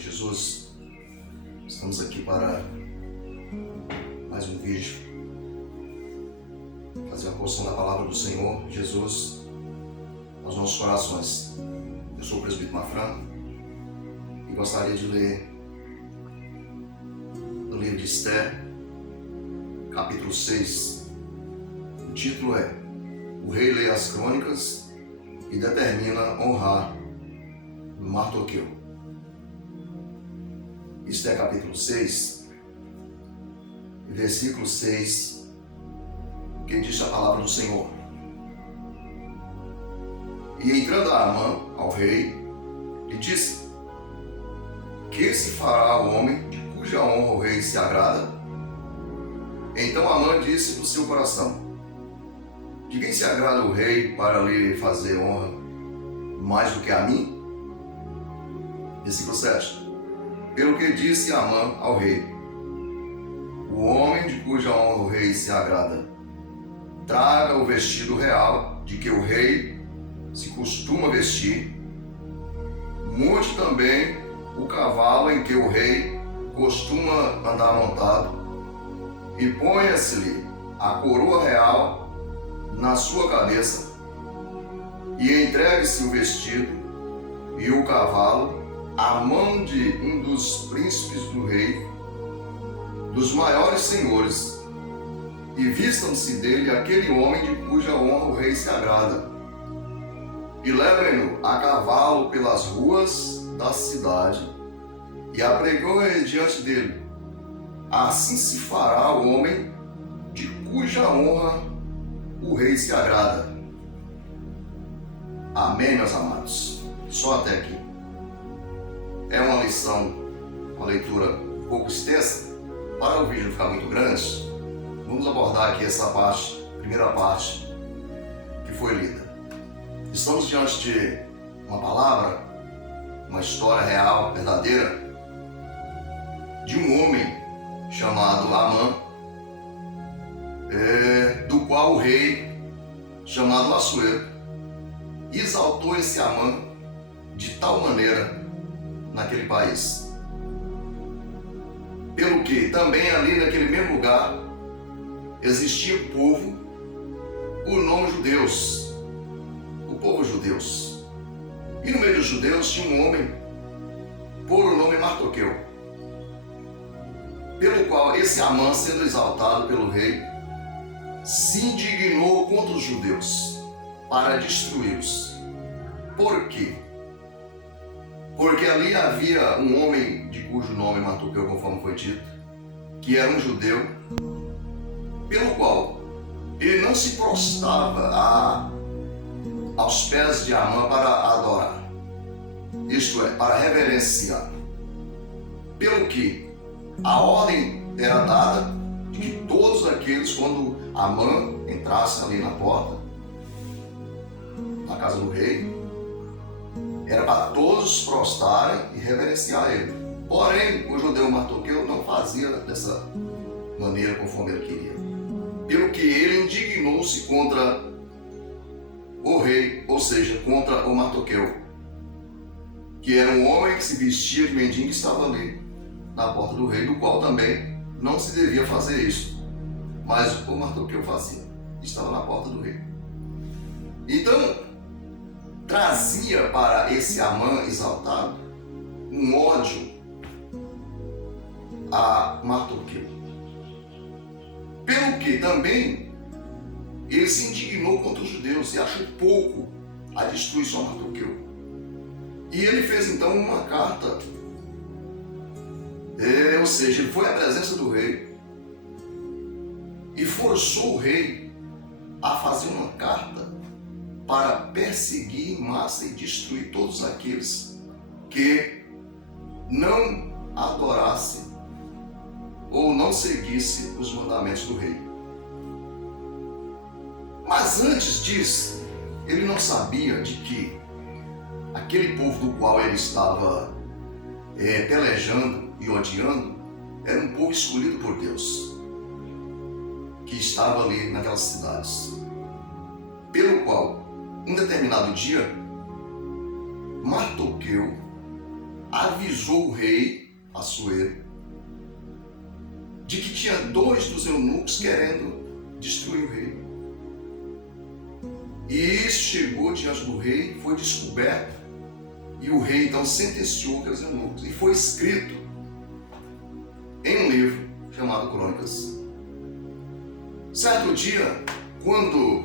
Jesus, estamos aqui para mais um vídeo, fazer a porção da palavra do Senhor Jesus aos nossos corações. Eu sou o presbítero Mafran e gostaria de ler no livro de Esther, capítulo 6. O título é: O rei lê as crônicas e determina honrar Mardoqueu. Esther capítulo 6, versículo 6, que diz a palavra do Senhor: E entrando Amã ao rei, lhe disse: Que se fará o homem de cuja honra o rei se agrada? Então Amã disse no seu coração: De quem se agrada o rei para lhe fazer honra mais do que a mim? Versículo 7. Pelo que disse Amã ao rei: O homem de cuja honra o rei se agrada, traga o vestido real de que o rei se costuma vestir, monte também o cavalo em que o rei costuma andar montado, e ponha-se-lhe a coroa real na sua cabeça, e entregue-se o vestido e o cavalo à mão de um dos príncipes do rei, dos maiores senhores, e vistam-se dele aquele homem de cuja honra o rei se agrada, e levem-no a cavalo pelas ruas da cidade, e apregoem diante dele. Assim se fará o homem de cuja honra o rei se agrada. Amém, meus amados? Só até aqui. É uma lição, uma leitura um pouco extensa, para o vídeo não ficar muito grande. Vamos abordar aqui essa parte, primeira parte, que foi lida. Estamos diante de uma palavra, uma história real, verdadeira, de um homem chamado Amã, do qual o rei, chamado Assuero, exaltou esse Amã de tal maneira naquele país. Pelo que também ali naquele mesmo lugar existia um povo, por nome judeus, o povo judeus. E no meio dos judeus tinha um homem por nome Mardoqueu, pelo qual esse Amã, sendo exaltado pelo rei, se indignou contra os judeus para destruí-los. Por quê? Porque ali havia um homem de cujo nome Mardoqueu, conforme foi dito, que era um judeu, pelo qual ele não se prostrava aos pés de Amã para adorar, isto é, para reverenciar. Pelo que a ordem era dada de que todos aqueles, quando Amã entrasse ali na porta, na casa do rei, era para todos prostrarem e reverenciar ele. Porém, o judeu Mardoqueu não fazia dessa maneira conforme ele queria. Pelo que ele indignou-se contra o rei, ou seja, contra o Mardoqueu, que era um homem que se vestia de mendigo e estava ali na porta do rei, do qual também não se devia fazer isso. Mas o Mardoqueu fazia, estava na porta do rei. Então, trazia para esse Amã exaltado um ódio a Mardoqueu. Pelo que também ele se indignou contra os judeus e achou pouco a destruição de Mardoqueu. E ele fez então uma carta, ou seja, ele foi à presença do rei e forçou o rei a fazer uma carta para perseguir em massa e destruir todos aqueles que não adorassem ou não seguisse os mandamentos do rei. Mas antes disso, ele não sabia de que aquele povo do qual ele estava pelejando e odiando era um povo escolhido por Deus, que estava ali naquelas cidades, pelo qual, um determinado dia, Mardoqueu avisou o rei Assuero de que tinha 2 dos eunucos querendo destruir o rei. E isso chegou diante do rei, foi descoberto, e o rei então sentenciou aqueles eunucos. E foi escrito em um livro chamado Crônicas. Certo dia, quando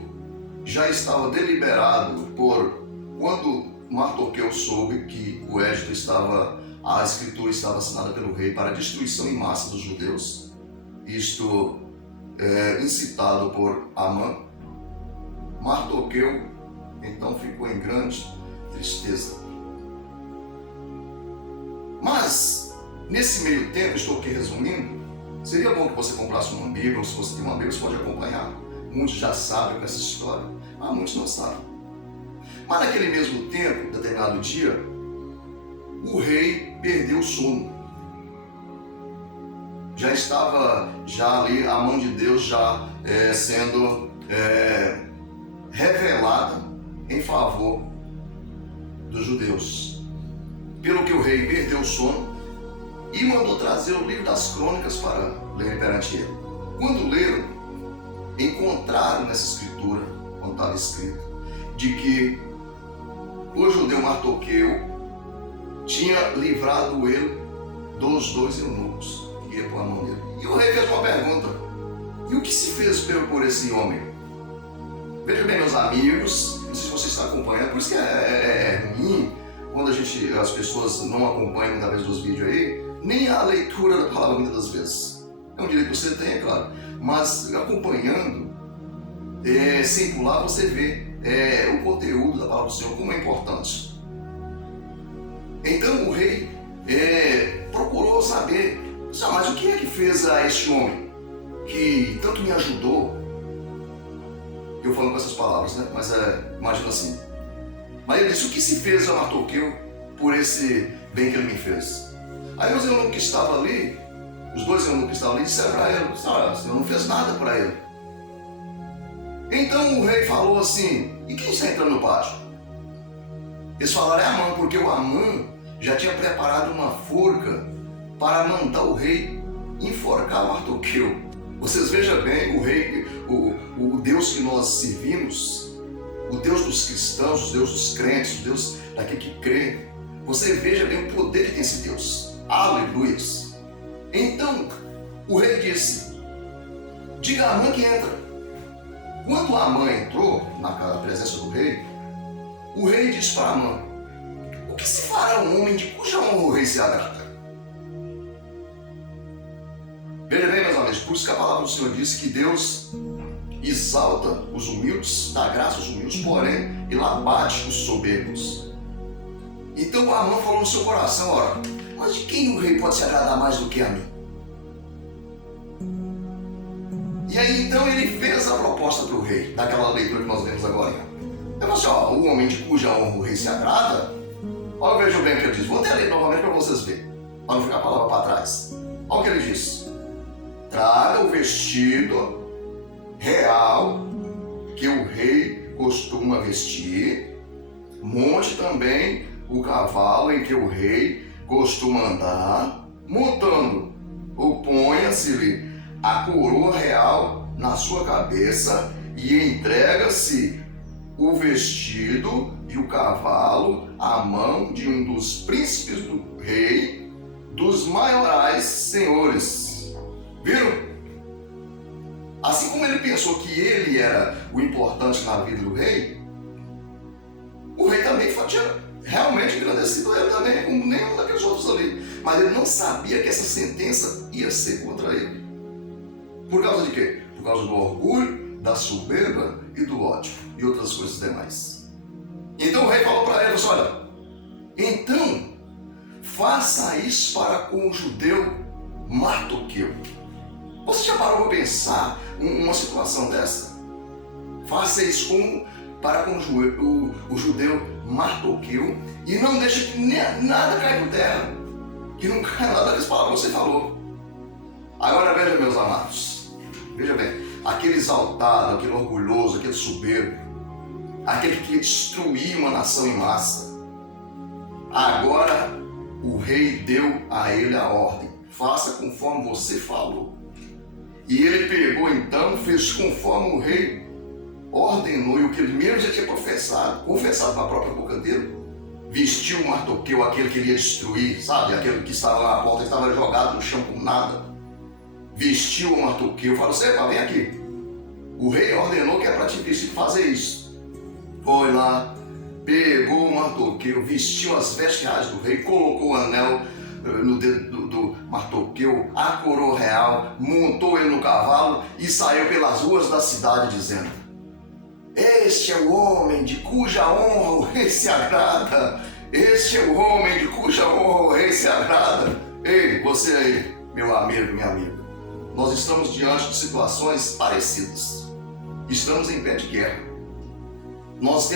já estava deliberado quando Mardoqueu soube que o edito a escritura estava assinada pelo rei para a destruição em massa dos judeus, isto incitado por Amã, Mardoqueu então ficou em grande tristeza. Mas, nesse meio tempo, estou aqui resumindo, seria bom que você comprasse uma Bíblia, ou se você tem uma Bíblia, você pode acompanhar. Muitos já sabem dessa história, mas muitos não sabem. Mas naquele mesmo tempo, determinado dia, o rei perdeu o sono. Já estava ali a mão de Deus já sendo revelada em favor dos judeus. Pelo que o rei perdeu o sono e mandou trazer o livro das crônicas para ler perante ele. Quando leram, encontraram nessa escritura, quando estava escrito, de que o judeu Mardoqueu tinha livrado ele dos 2 eunucos que iam pôr a mão dele. E o rei fez uma pergunta: e o que se fez por esse homem? Veja bem, meus amigos, não sei se você está acompanhando, por isso que é ruim quando as pessoas não acompanham muitas vezes os vídeos aí, nem a leitura da palavra muitas das vezes. É um direito que você tem, é claro, mas acompanhando, sem pular, você vê o conteúdo da palavra do Senhor, como é importante. Então o rei procurou saber, mas o que é que fez a este homem que tanto me ajudou? Eu falo com essas palavras, né? Mas imagina assim. Mas ele disse: o que se fez a Mardoqueu por esse bem que ele me fez? Aí os eunucos que estavam ali, os 2 eunucos que estavam ali, disseram para ele: o Senhor não fez nada para ele. Então o rei falou assim: e quem está entrando no pátio? Eles falaram: é Amã, porque o Amã já tinha preparado uma forca para mandar o rei enforcar Mardoqueu. Vocês vejam bem, o rei, o Deus que nós servimos, o Deus dos cristãos, o Deus dos crentes, o Deus daquele que crê. Você veja bem o poder que tem esse Deus. Aleluia. Então, o rei disse: diga a Amã que entra. Quando Amã entrou na presença do rei, o rei disse para Amã: o que se fará um homem de cuja honra o rei se agrada? Veja bem, meus amigos, por isso que a palavra do Senhor disse que Deus exalta os humildes, dá graça aos humildes, porém, ele abate os soberbos. Então o Amã falou no seu coração: ora, mas de quem o rei pode se agradar mais do que a mim? E aí então ele fez a proposta para o rei, daquela leitura que nós vemos agora. Ele falou assim: ó, o homem de cuja honra o rei se agrada, olha, veja bem o que ele diz. Vou até ler novamente para vocês verem, para não ficar a palavra para trás. Olha o que ele diz: traga o vestido real que o rei costuma vestir, monte também o cavalo em que o rei costuma andar, montando, ponha-se-lhe a coroa real na sua cabeça e entrega-se o vestido e o cavalo à mão de um dos príncipes do rei, dos maiorais senhores. Viram? Assim como ele pensou que ele era o importante na vida do rei, o rei também tinha realmente engrandecido ele também, como nenhum daqueles outros ali. Mas ele não sabia que essa sentença ia ser contra ele. Por causa de quê? Por causa do orgulho, da soberba e do ódio e outras coisas demais. Então o rei falou para ele: olha, então faça isso para com o judeu Mardoqueu. Você já parou para pensar uma situação dessa? Faça isso com para com o judeu Mardoqueu e não deixa que nada caia por terra, que não caia nada das palavras que você falou. Agora veja, meus amados, veja bem, aquele exaltado, aquele orgulhoso, aquele soberbo, aquele que queria destruir uma nação em massa, agora o rei deu a ele a ordem: faça conforme você falou. E ele pegou então, fez conforme o rei ordenou, e o que ele mesmo já tinha confessado na própria boca dele. Vestiu o Mardoqueu, aquele que iria destruir, sabe? Aquele que estava na porta, estava jogado no chão com nada. Vestiu o Mardoqueu, falou: Sepa, vem aqui. O rei ordenou que é para te vestir, fazer isso. Foi lá, pegou o Mardoqueu, vestiu as vestes reais do rei, colocou o anel no dedo do Mardoqueu, a coroa real, montou ele no cavalo e saiu pelas ruas da cidade dizendo: este é o homem de cuja honra o rei se agrada. Este é o homem de cuja honra o rei se agrada. Ei, você aí, meu amigo, minha amiga, nós estamos diante de situações parecidas. Estamos em pé de guerra. Nós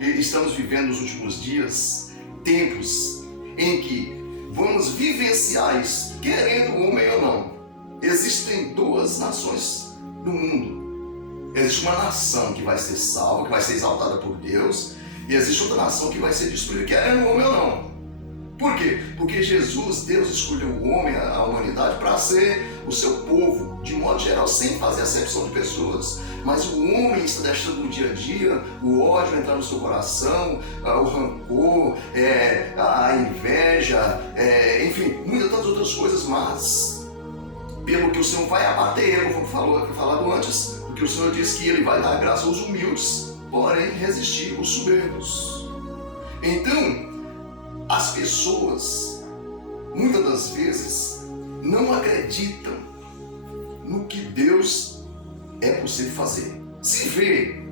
estamos vivendo nos últimos dias tempos em que vamos vivenciar isso, querendo homem ou não. Existem duas nações no mundo. Existe uma nação que vai ser salva, que vai ser exaltada por Deus, e existe outra nação que vai ser destruída, querendo homem ou não. Por quê? Porque Jesus, Deus, escolheu o homem, a humanidade, para ser o seu povo, de modo geral, sem fazer acepção de pessoas. Mas o homem está deixando no dia a dia o ódio entrar no seu coração, o rancor, a inveja, enfim, muitas outras coisas más. Pelo que o Senhor vai abater ele, como foi falado antes, porque o Senhor diz que ele vai dar graça aos humildes, porém resistir aos soberbos. Então, as pessoas, muitas das vezes, não acreditam no que Deus é possível fazer. Se vê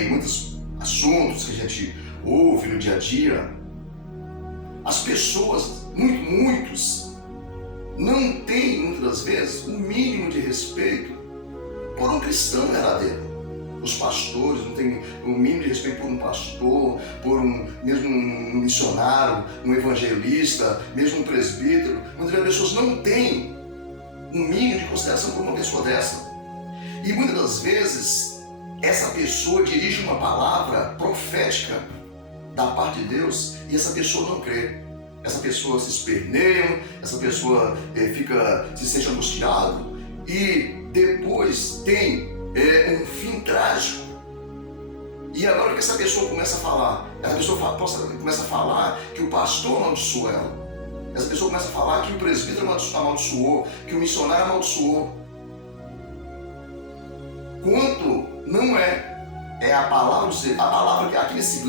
em muitos assuntos que a gente ouve no dia a dia, as pessoas, muitos, não têm, muitas das vezes, o mínimo de respeito por um cristão verdadeiro. Os pastores não têm o mínimo de respeito por um pastor, mesmo um missionário, um evangelista, mesmo um presbítero. Muitas pessoas não têm um mínimo de consideração por uma pessoa dessa. E muitas das vezes, essa pessoa dirige uma palavra profética da parte de Deus e essa pessoa não crê. Essa pessoa se esperneia, essa pessoa se sente angustiado e depois tem um fim trágico. E agora que essa pessoa começa a falar, começa a falar que o pastor amaldiçoou ela, essa pessoa começa a falar que o presbítero amaldiçoou, que o missionário amaldiçoou, quanto não é a palavra que aqui nesse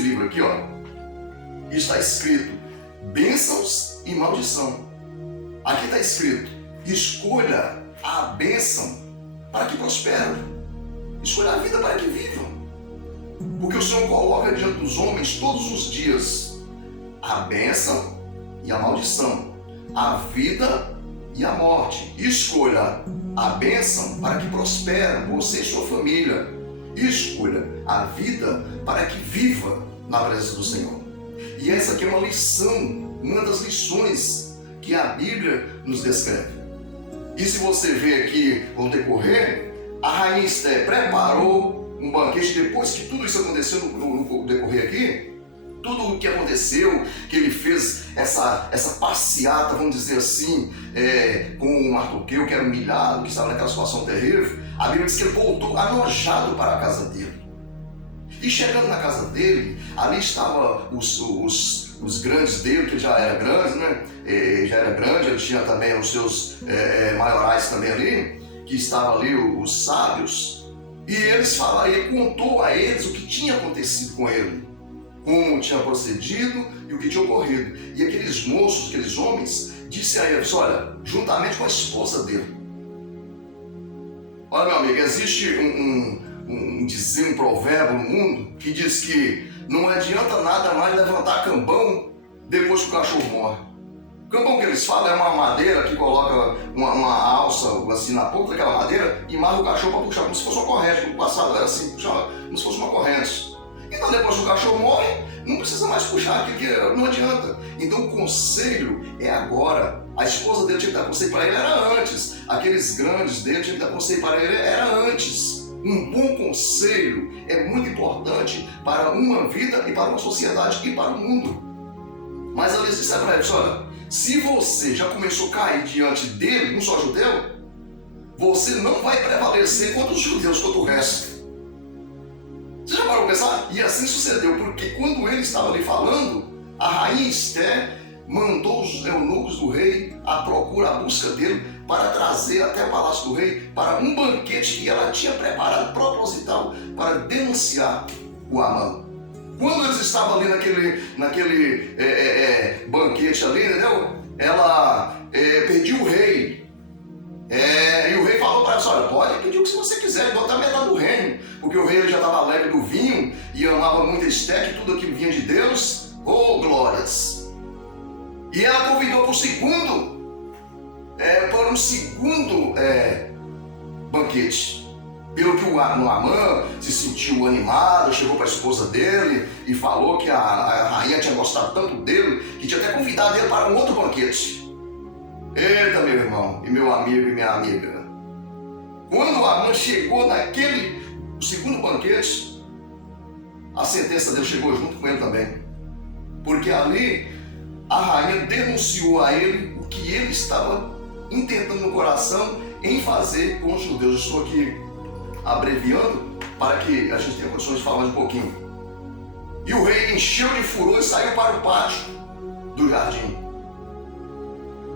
livro aqui, ó, está escrito bênçãos e maldição. Aqui está escrito: escolha a bênção para que prosperem, escolha a vida para que vivam, porque o Senhor coloca diante dos homens todos os dias a bênção e a maldição, a vida e a morte. Escolha a bênção para que prosperem você e sua família, escolha a vida para que viva na presença do Senhor. E essa aqui é uma lição, uma das lições que a Bíblia nos descreve. E se você vê aqui no decorrer, a rainha Esther preparou um banquete depois que tudo isso aconteceu no decorrer aqui. Tudo o que aconteceu, que ele fez essa passeata, vamos dizer assim, com o Mardoqueu, que era humilhado, que estava naquela situação terrível. A Bíblia diz que ele voltou anojado para a casa dele. E chegando na casa dele, ali estavam os grandes dele, que ele já era grande, né? Já era grande, ele tinha também os seus maiorais também ali, que estavam ali os sábios. E ele contou a eles o que tinha acontecido com ele, como tinha procedido e o que tinha ocorrido. E aqueles moços, aqueles homens, disse a eles: olha, juntamente com a esposa dele. Olha, meu amigo, existe um provérbio no mundo que diz que não adianta nada mais levantar cambão depois que o cachorro morre. O Campão que eles falam é uma madeira que coloca uma alça assim na ponta daquela madeira e marra o cachorro para puxar, como se fosse uma corrente. No passado era assim, puxava como se fosse uma corrente. Então depois que o cachorro morre, não precisa mais puxar, porque não adianta. Então o conselho é agora. A esposa dele tinha que dar conselho para ele, era antes. Aqueles grandes dele tinham que dar conselho para ele, era antes. Um bom conselho é muito importante para uma vida e para uma sociedade e para o mundo. Mas Elias disse para ele, olha, se você já começou a cair diante dele, um só judeu, você não vai prevalecer contra os judeus, contra o resto. Você já parou para pensar? E assim sucedeu, porque quando ele estava ali falando, a rainha Esté mandou os eunucos do rei à procura, à busca dele, para trazer até o palácio do rei para um banquete que ela tinha preparado proposital para denunciar o Amã. Quando eles estavam ali naquele banquete ali, entendeu? Ela pediu o rei. E o rei falou para ela, olha, pode pedir o que você quiser, botar metade do reino. Porque o rei já estava alegre do vinho e amava muito Esté, que tudo aquilo vinha de Deus. Oh, glórias! E ela convidou para um segundo banquete. Pelo que o Amã se sentiu animado, chegou para a esposa dele e falou que a rainha tinha gostado tanto dele que tinha até convidado ele para um outro banquete. Eita, meu irmão, e meu amigo e minha amiga. Quando o Amã chegou naquele segundo banquete, a sentença dele chegou junto com ele também. Porque ali a rainha denunciou a ele o que ele estava intentando no coração em fazer com os judeus. Estou aqui abreviando para que a gente tenha condições de falar mais um pouquinho. E o rei encheu de furor e saiu para o pátio do jardim.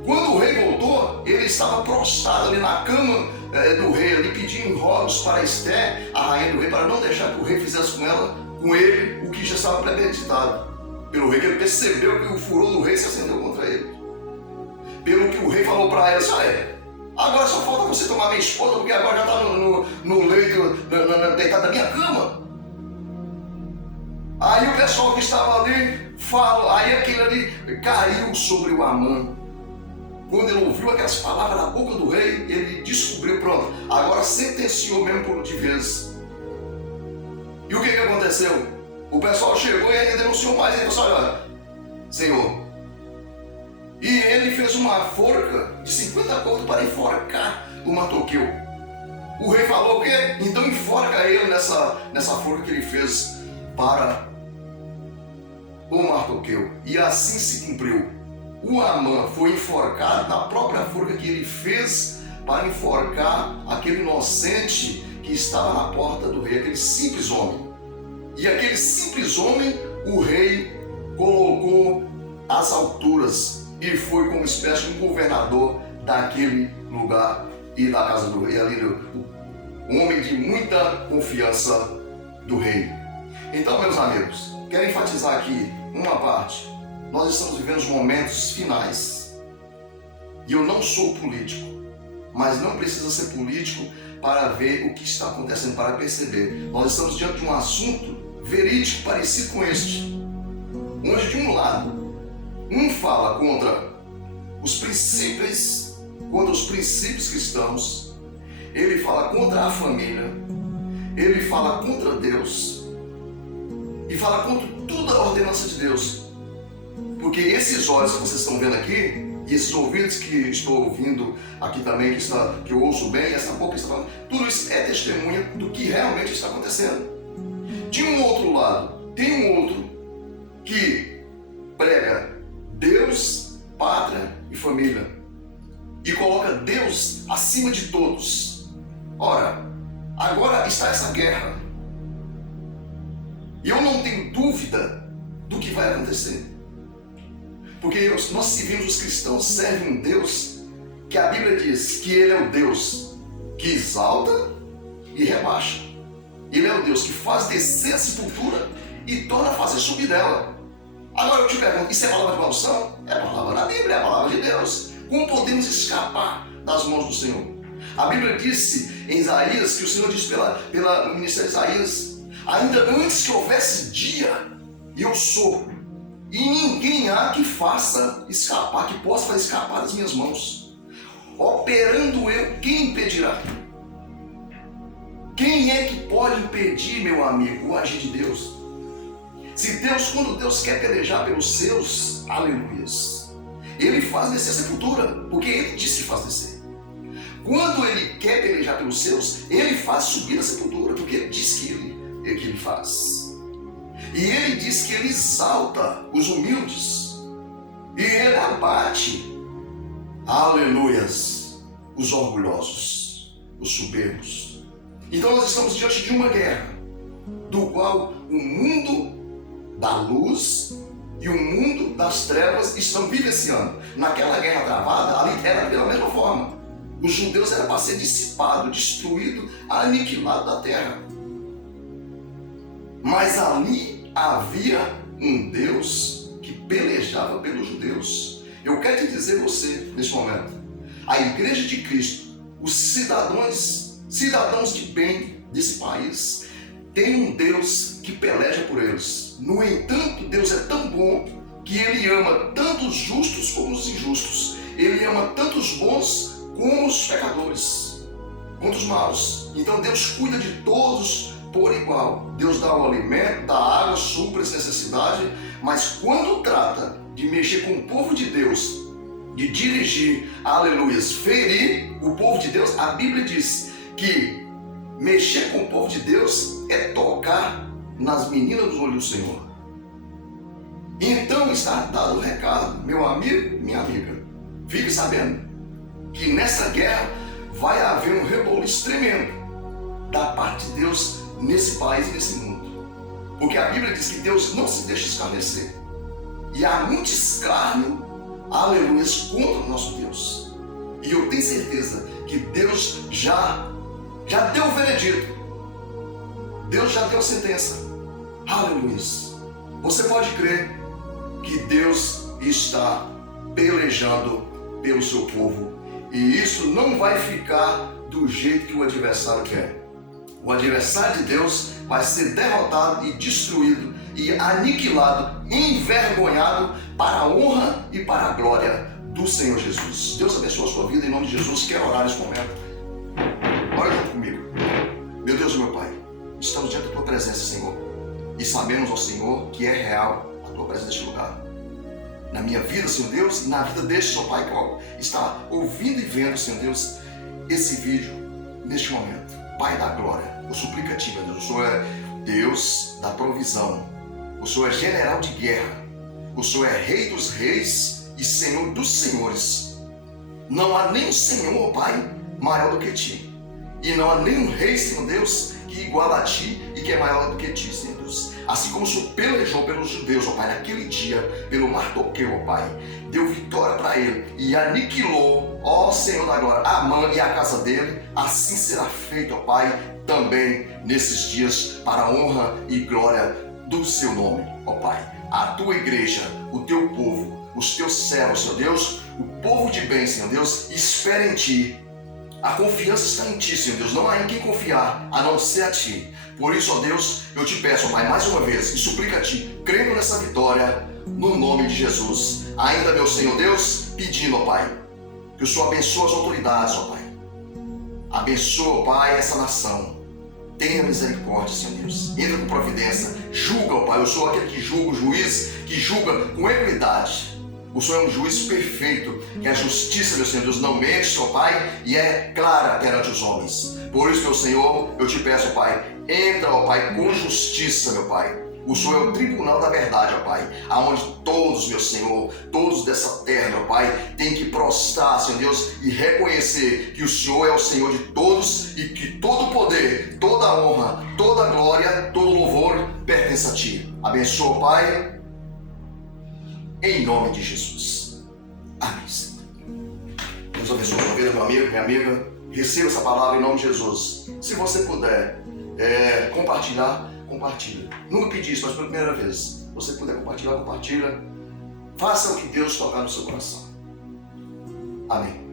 Quando o rei voltou, ele estava prostrado ali na cama do rei, ali pedindo rogos para Esté, a rainha do rei, para não deixar que o rei fizesse com ele, o que já estava premeditado pelo rei, que ele percebeu que o furor do rei se acendeu contra ele. Pelo que o rei falou para ela, olha, agora só falta você tomar minha esposa, porque agora já está no leito, deitado na minha cama. Aí o pessoal que estava ali falou, aí aquele ali caiu sobre o Amã. Quando ele ouviu aquelas palavras na boca do rei, ele descobriu, pronto, agora sentenciou mesmo por de vez. E o que aconteceu? O pessoal chegou e ainda denunciou mais, ele falou, olha, Senhor, e ele fez uma forca de 50 contos para enforcar o Mardoqueu. O rei falou o quê? Então enforca ele nessa forca que ele fez para o Mardoqueu. E assim se cumpriu. O Amã foi enforcado na própria forca que ele fez para enforcar aquele inocente que estava na porta do rei, aquele simples homem. E aquele simples homem, o rei colocou às alturas e foi como espécie de um governador daquele lugar e da casa do rei, ali um homem de muita confiança do rei. Então, meus amigos, quero enfatizar aqui uma parte. Nós estamos vivendo os momentos finais. E eu não sou político, mas não precisa ser político para ver o que está acontecendo, para perceber. Nós estamos diante de um assunto verídico, parecido com este. Onde, de um lado, um fala contra os princípios cristãos, ele fala contra a família, ele fala contra Deus e fala contra toda a ordenança de Deus. Porque esses olhos que vocês estão vendo aqui, e esses ouvidos que estou ouvindo aqui também, que eu ouço bem, essa boca que está falando, tudo isso é testemunha do que realmente está acontecendo. De um outro lado, tem um outro que prega Deus, pátria e família, e coloca Deus acima de todos. Ora, agora está essa guerra. E eu não tenho dúvida do que vai acontecer. Porque nós servimos, os cristãos servem um Deus que a Bíblia diz que Ele é o Deus que exalta e rebaixa. Ele é o Deus que faz descer a sepultura e torna a fazer subir dela. Agora eu te pergunto, isso é palavra de maldição? É palavra da Bíblia, é palavra de Deus. Como podemos escapar das mãos do Senhor? A Bíblia disse em Isaías, que o Senhor disse pela ministra Isaías, ainda antes que houvesse dia, eu sou. e ninguém há que faça escapar, que possa fazer escapar das minhas mãos. Operando eu, quem impedirá? Quem é que pode impedir, meu amigo, o agir de Deus? Se Deus, quando Deus quer pelejar pelos seus, aleluias, Ele faz descer a sepultura, porque Ele disse que faz descer. Quando Ele quer pelejar pelos seus, Ele faz subir a sepultura, porque Ele diz que Ele faz. E Ele diz que Ele exalta os humildes, e Ele abate, aleluias, os orgulhosos, os soberbos. Então nós estamos diante de uma guerra, do qual o mundo da luz e o mundo das trevas estão vivenciando. Naquela guerra travada, ali era pela mesma forma. Os judeus eram para ser dissipados, destruídos, aniquilados da terra. Mas ali havia um Deus que pelejava pelos judeus. Eu quero te dizer você, neste momento, a Igreja de Cristo, os cidadãos de bem desse país, tem um Deus que peleja por eles. No entanto, Deus é tão bom que Ele ama tanto os justos como os injustos. Ele ama tanto os bons como os pecadores, quanto os maus. Então Deus cuida de todos por igual. Deus dá o alimento, dá água, supra as necessidades, mas quando trata de mexer com o povo de Deus, de dirigir, aleluias, ferir o povo de Deus, a Bíblia diz que mexer com o povo de Deus é tocar nas meninas dos olhos do Senhor. Então está dado o recado, meu amigo, minha amiga, fique sabendo que nessa guerra vai haver um reboliço tremendo da parte de Deus nesse país e nesse mundo. Porque a Bíblia diz que Deus não se deixa escarnecer. E há muito escárnio, aleluia, contra o nosso Deus. E eu tenho certeza que Deus já deu o veredito. Deus já deu a sentença. Aleluia. Você pode crer que Deus está pelejando pelo seu povo. E isso não vai ficar do jeito que o adversário quer. O adversário de Deus vai ser derrotado e destruído e aniquilado, envergonhado para a honra e para a glória do Senhor Jesus. Deus abençoe a sua vida em nome de Jesus. Quero orar nesse momento. Ora junto comigo. Meu Deus e meu Pai, estamos diante da Tua presença, Senhor, e sabemos, ó Senhor, que é real a Tua presença neste lugar. Na minha vida, Senhor Deus, e na vida deste, Senhor Pai, que está ouvindo e vendo, Senhor Deus, esse vídeo neste momento. Pai da glória, eu suplico a Ti, meu Deus, o Senhor é Deus da provisão, o Senhor é general de guerra, o Senhor é Rei dos reis e Senhor dos senhores. Não há nenhum Senhor, Pai, maior do que Ti. E não há nenhum Rei, Senhor Deus, que iguala a Ti e que é maior do que Ti, Senhor Deus. Assim como o Senhor pelejou pelos judeus, ó Pai, naquele dia, pelo Mardoqueu, ó Pai, deu vitória para ele e aniquilou, ó Senhor da glória, Amã e a casa dele, assim será feito, ó Pai, também nesses dias, para a honra e glória do Seu nome, ó Pai. A Tua igreja, o Teu povo, os Teus servos, Senhor Deus, o povo de bem, Senhor Deus, espera em Ti. A confiança está em Ti, Senhor Deus, não há em quem confiar, a não ser a Ti. Por isso, ó Deus, eu te peço, ó Pai, mais uma vez, e suplico a Ti, crendo nessa vitória, no nome de Jesus. Ainda, meu Senhor Deus, pedindo, ó Pai, que o Senhor abençoe as autoridades, ó Pai. Abençoa, ó Pai, essa nação. Tenha misericórdia, Senhor Deus. Entra com providência. Julga, ó Pai. Eu sou aquele que julga, o juiz que julga com equidade. O Senhor é um juiz perfeito, que a justiça, meu Senhor Deus, não mente, ó Pai, e é clara perante os homens. Por isso, meu Senhor, eu te peço, ó Pai, entra, ó Pai, com justiça, meu Pai. O Senhor é o tribunal da verdade, ó Pai, aonde todos, meu Senhor, todos dessa terra, meu Pai, têm que prostrar, Senhor Deus, e reconhecer que o Senhor é o Senhor de todos e que todo poder, toda honra, toda glória, todo louvor pertence a Ti. Abençoa, Pai, em nome de Jesus. Amém, Senhor. Deus abençoe a sua vida, meu amigo, minha amiga. Receba essa palavra em nome de Jesus. Se você puder compartilhar, compartilha. Nunca pedi isso, mas pela primeira vez. Se você puder compartilhar, compartilha. Faça o que Deus tocar no seu coração. Amém.